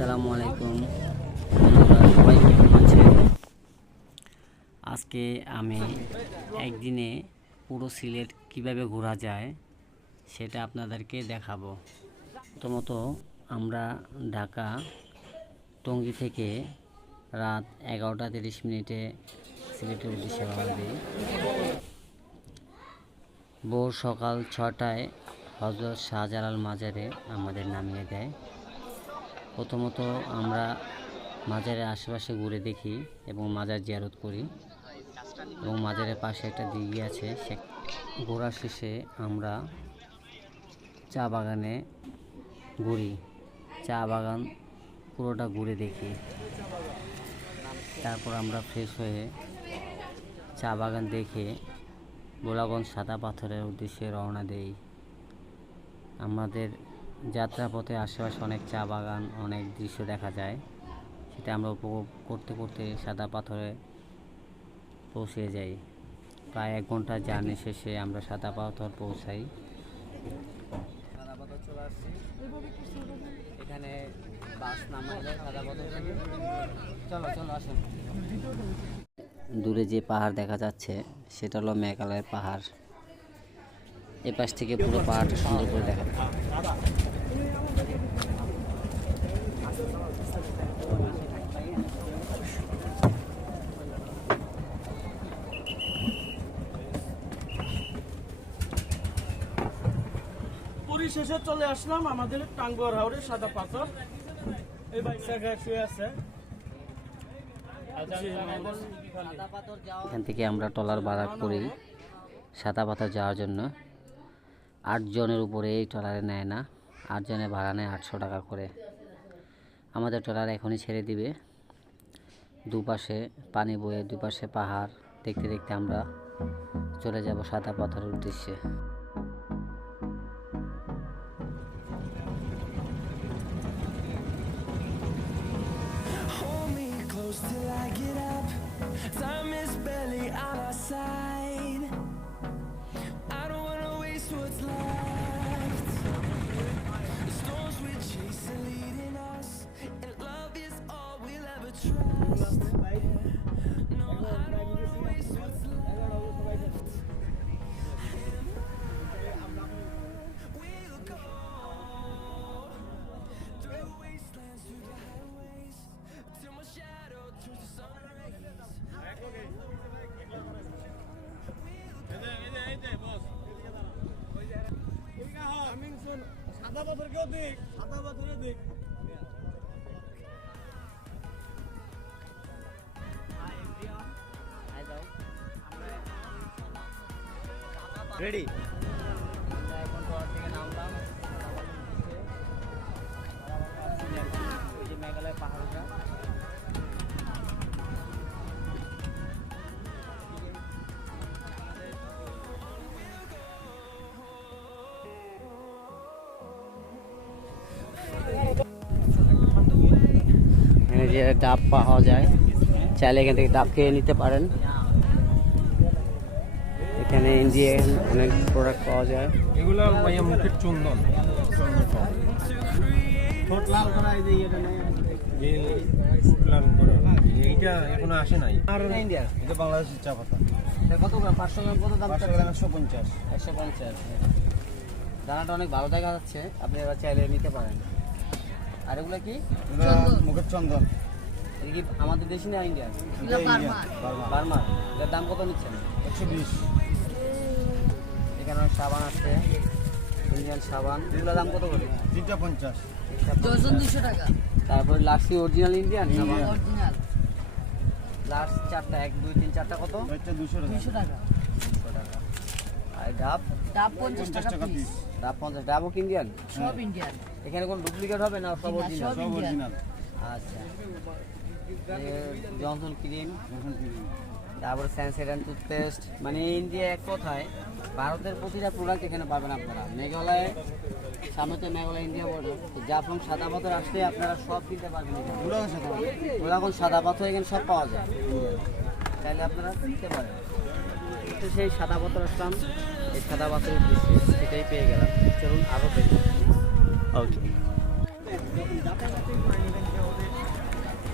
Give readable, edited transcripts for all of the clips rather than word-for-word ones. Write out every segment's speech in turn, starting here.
আসসালামু আলাইকুম, সবাই কেমন আছেন? আজকে আমি একদিনে পুরো সিলেট কিভাবে ঘোরা যায় সেটা আপনাদেরকে দেখাবো। প্রথমত আমরা ঢাকা টঙ্গী থেকে রাত 11টা 30 মিনিটে সিলেটের উদ্দেশ্যে রওনা দিই। ভোর সকাল 6টায় হযরত শাহজালাল মাজারে আমাদের নামিয়ে দেয়। প্রথমত আমরা মাজারের আশেপাশে ঘুরে দেখি এবং মাজার জিয়ারত করি এবং মাজারের পাশে একটা দিঘি আছে। সে ঘোরা শেষে আমরা চা বাগানে ঘুরি, চা বাগান পুরোটা ঘুরে দেখি। তারপর আমরা ফ্রেশ হয়ে চা বাগান দেখে গোলাগঞ্জ সাদা পাথরের উদ্দেশ্যে রওনা দেই। আমাদের যাত্রাপথে আশেপাশে অনেক চা বাগান, অনেক দৃশ্য দেখা যায়, সেটা আমরা উপভোগ করতে করতে সাদা পাথরে পৌঁছে যাই। প্রায় 1 ঘন্টা জার্নি শেষে আমরা সাদা পাথর পৌঁছাই। সাদা পাথর চলে আসছি, এখানে বাস নামালে সাদা পাথর থেকে চলো আসুন। দূরে যে পাহাড় দেখা যাচ্ছে সেটা হলো মেঘালয়ের পাহাড়। এ পাশ থেকে পুরো পাহাড়টা সুন্দর করে দেখা যায়। পরিশেষে চলে আসলাম আমাদের টাঙ্গুয়ার হাওরে সাদা পাথর। এই বাইসাখা শুয়ে আছে। এখান থেকে আমরা ট্রলার ভাড়া করি সাদা পাথর যাওয়ার জন্য। 8 জনের উপরে এই ট্রলারে নেয় না, 8 জনের ভাড়া নেয় 800 টাকা করে। আমাদের ট্রলার এখনই ছেড়ে দিবে। দুপাশে পানি বয়ে, দুপাশে পাহাড় দেখতে দেখতে আমরা চলে যাব সাদা পাথরের উদ্দেশ্যে। Till I get up, time is barely on our side. I don't wanna waste what's left. The storms we chase are leading us, and love is all we'll ever trust. No, I don't wanna waste what's left. We'll go through the wastelands, through the highways, till my shadow turns to sun rays. সাদা পাথর কেউ দেখ, সাদা পাথরে দেখ। Ready? আমরা এখন trawler থেকে নামলাম। ওই যে মেঘালয় পাহাড়টা, এখানে যে ডাব পাওয়া যায়, চাইলে এখান থেকে ডাব খেয়ে নিতে পারেন। এখানে ইন্ডিয়ান অনেক প্রোডাক্ট পাওয়া যায়। এগুলো ভাইয়া মুখের চন্দন, ঠোঁট লাল করা। এই যে ঠোঁট লাল করা, এইটা এখনো আসে নাই। আর ইন্ডিয়া, এটা বাংলাদেশের চা পাতা। কত গ্রাম? 500 গ্রাম কত দাম? 500 গ্রাম 150। 150। দানাটা অনেক ভালো দেখা যাচ্ছে, আপনি এবার চাইলে নিতে পারেন। আর এগুলো কি? মুখের চন্দন। এটা কি আমাদের দেশি না ইন্ডিয়ান? বার্মা। এটার দাম কত নিচ্ছেন? 120। এখানে অনেক সাবান আছে, ইন্ডিয়ান সাবান। এগুলোর দাম কত করে? 350। ডজন 200 টাকা। তারপরে লাক্সি অরিজিনাল ইন্ডিয়ান অরিজিনাল লাক্স 4টা, 1 2 3 4টা কত? এটা 200 টাকা। 200 টাকা। 200 টাকা। আর ডাব? ডাব 50 টাকা পিস। ডাব 50। ডাবও কি ইন্ডিয়ান? সব ইন্ডিয়ান। এখানে কোনো ডুপ্লিকেট হবে না? সব অরিজিনাল? সব অরিজিনাল। আচ্ছা। জনসন ক্রিম, তারপর স্যানসেডান টুথপেস্ট। মানে ইন্ডিয়া এক কথায় ভারতের প্রতিটা প্রোডাক্ট এখানে পাবেন আপনারা। মেঘালয় সামনে তো মেঘালয় ইন্ডিয়া বর্ডার, তো জাফলং সাদা পাথর আসলে আপনারা সব কিনতে পারবেন। গোলাগঞ্জ সাদা পাথর এখানে সব পাওয়া যায়, চাইলে আপনারা কিনতে পারেন। তো সেই সাদা পাথর আসলাম, এই সাদা পাথর উদ্দেশ্যে সেটাই পেয়ে গেলাম। চলুন আরও দেখুন। ওকে।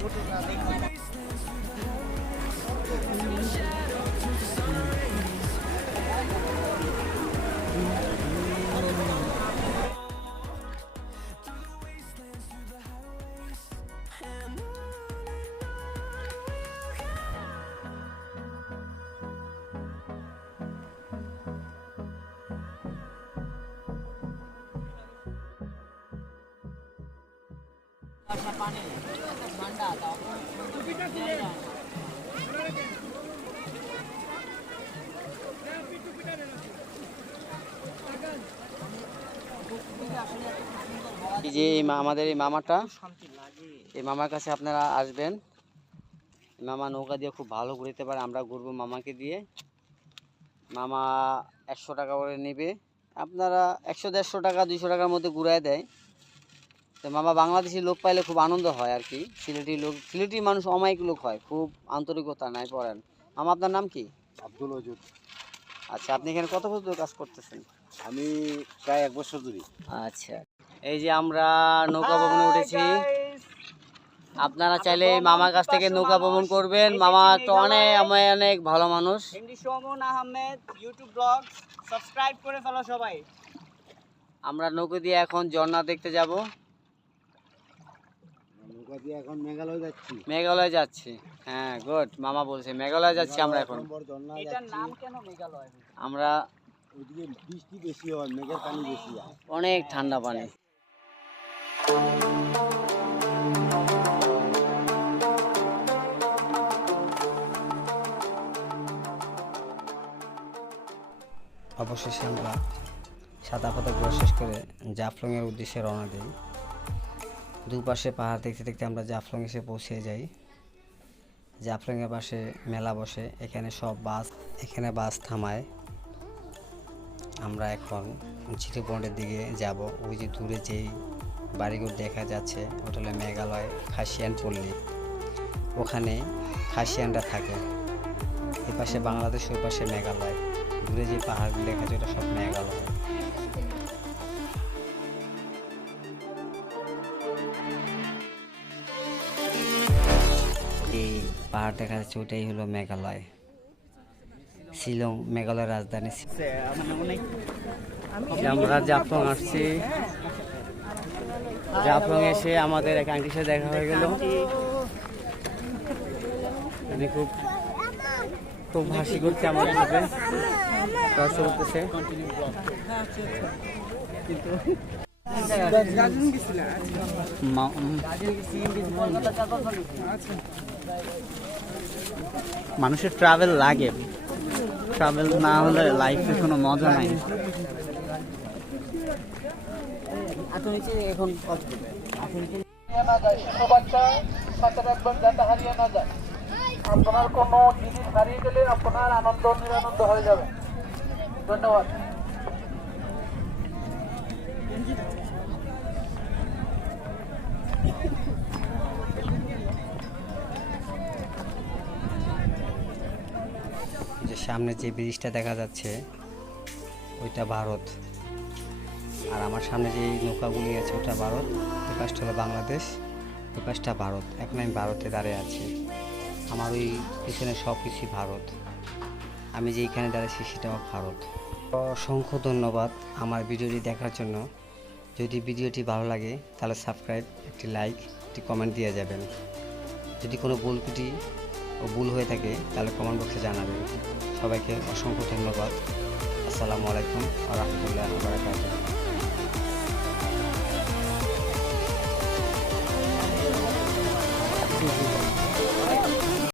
এই যে আমাদের এই মামাটা, এই মামার কাছে আপনারা আসবেন। মামা নৌকা দিয়ে খুব ভালো ঘুরতে পারে, আমরা ঘুরবো মামাকে দিয়ে। মামা 100 টাকা করে নেবে, আপনারা 100-150 টাকা 200 টাকার মধ্যে ঘুরায় দেয়। তো মামা বাংলাদেশি লোক পাইলে খুব আনন্দ হয় আর কি। সিলেটি মানুষ অমায়িক লোক হয়, খুব আন্তরিকতা নাই পড়েন। মামা আপনার নাম কি? আব্দুল ওজুদ। আচ্ছা, আপনি এখানে কত বছর ধরে কাজ করতেছেন? আমি প্রায় 1 বছর ধরে। আচ্ছা, এই যে আমরা নৌকা ভ্রমণে উঠেছি। আপনারা চাইলে মামার কাছ থেকে নৌকা ভ্রমণ করবেন। মামা তো অনেক ভালো মানুষ। Suman Ahmed YouTube blog subscribe করে ফেলো সবাই। আমরা নৌকা দিয়ে এখন ঝর্ণা দেখতে যাব। নৌকা দিয়ে এখন মেঘালয় যাচ্ছি। মেঘালয় যাচ্ছি, হ্যাঁ গুড। মামা বলছে মেঘালয় যাচ্ছি আমরা এখন। এটার নাম কেন মেঘালয়? আমরা ওইদিকে বৃষ্টি বেশি হয়, মেঘের পানি বেশি হয়, অনেক ঠান্ডা পানি। অবশেষে আমরা সাদা পাতা ঘোরা শেষ করে জাফলংয়ের উদ্দেশ্যে রওনা দিই। দুপাশে পাহাড় দেখতে দেখতে আমরা জাফলং এসে পৌঁছে যাই। জাফলংয়ের পাশে মেলা বসে, এখানে বাস থামায়। আমরা এখন জিরো পয়েন্টের দিকে যাব। ওই যে দূরে যেই বাড়িঘর দেখা যাচ্ছে ওটা হলো মেঘালয় খাসিয়ান পল্লী, ওখানে খাসিয়ানরা থাকে। এ পাশে বাংলাদেশ, ওই পাশে মেঘালয়। দূরে যে পাহাড়গুলো দেখা যাচ্ছে ওটা সব মেঘালয়। এই পাহাড় দেখা যাচ্ছে ওটাই হলো মেঘালয়। শিলং মেঘালয়ের রাজধানী। আমরা জাফলং আসছি। জাফলং এসে আমাদের এক আন্টির সাথে দেখা হয়ে গেল। উনি খুব হাসি করছে আমার সাথে, রহস্য করতেছে। মানুষের ট্রাভেল লাগে, ট্রাভেল না হলে লাইফে কোনো মজা নাই। এখন আপনার কোনো জিনিস হারিয়ে গেলে আপনার আনন্দ নিরানন্দ হয়ে যাবে। ধন্যবাদ। যে সামনে যে ব্রিজটা দেখা যাচ্ছে ওইটা ভারত, আর আমার সামনে যে নৌকাগুলি আছে ওটা ভারত। ওই পাশটা হলো বাংলাদেশ, ওই পাশটা ভারত। এখন আমি ভারতে দাঁড়িয়ে আছি। আমার ওই পিছনে সব কিছুই ভারত। আমি যে এখানে দাঁড়িয়েছি সেটাও ভারত। অসংখ্য ধন্যবাদ আমার ভিডিওটি দেখার জন্য। যদি ভিডিওটি ভালো লাগে তাহলে সাবস্ক্রাইব, একটি লাইক, একটি কমেন্ট দিয়ে যাবেন। যদি কোনো ভুল হয়ে থাকে তাহলে কমেন্ট বক্সে জানাবেন। সবাইকে অসংখ্য ধন্যবাদ। আসসালামু আলাইকুম ওয়া রাহমাতুল্লাহি ওয়া বারাকাতুহু।